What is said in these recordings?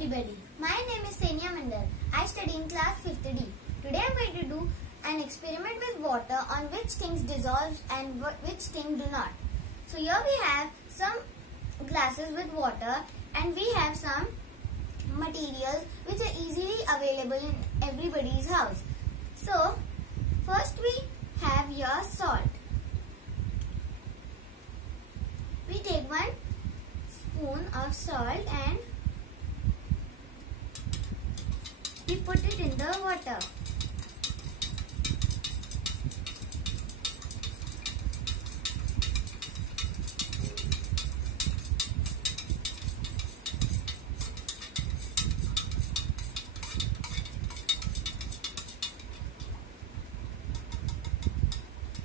everybody, my name is Senia Mandal. I study in class 5th D. Today I am going to do an experiment with water on which things dissolve and which things do not. So here we have some glasses with water and we have some materials which are easily available in everybody's house. So first we have your salt. We take 1 spoon of salt and we put it in the water.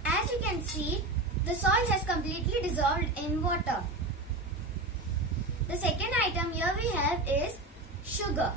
As you can see, the salt has completely dissolved in water. The second item here we have is sugar.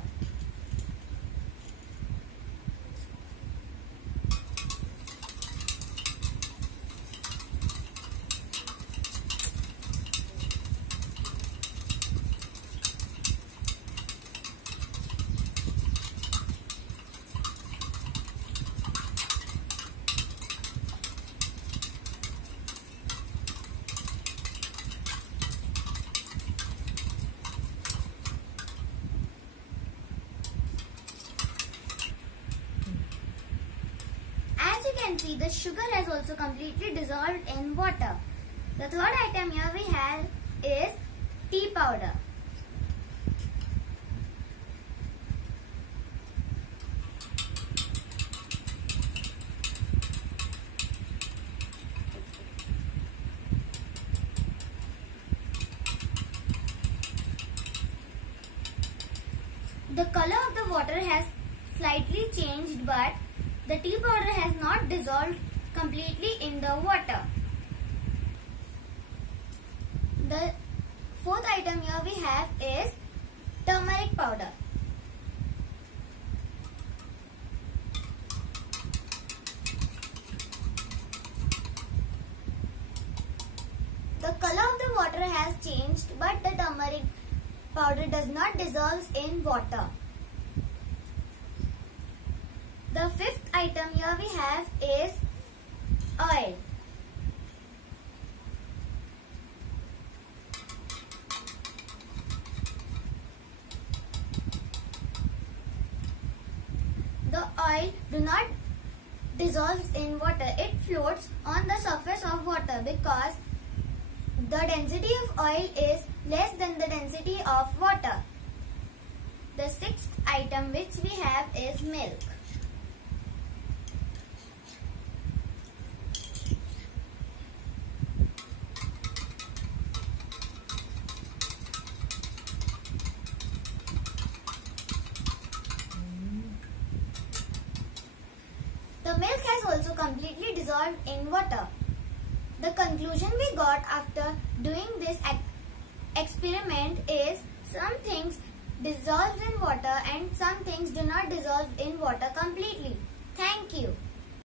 See, the sugar has also completely dissolved in water. The third item here we have is tea powder. The color of the water has slightly changed, but the tea powder has not dissolved completely in the water. The fourth item here we have is turmeric powder. The color of the water has changed, but the turmeric powder does not dissolve in water. The fifth item here we have is oil. The oil do not dissolve in water. It floats on the surface of water because the density of oil is less than the density of water. The sixth item which we have is milk. The milk has also completely dissolved in water. The conclusion we got after doing this experiment is some things dissolve in water and some things do not dissolve in water completely. Thank you.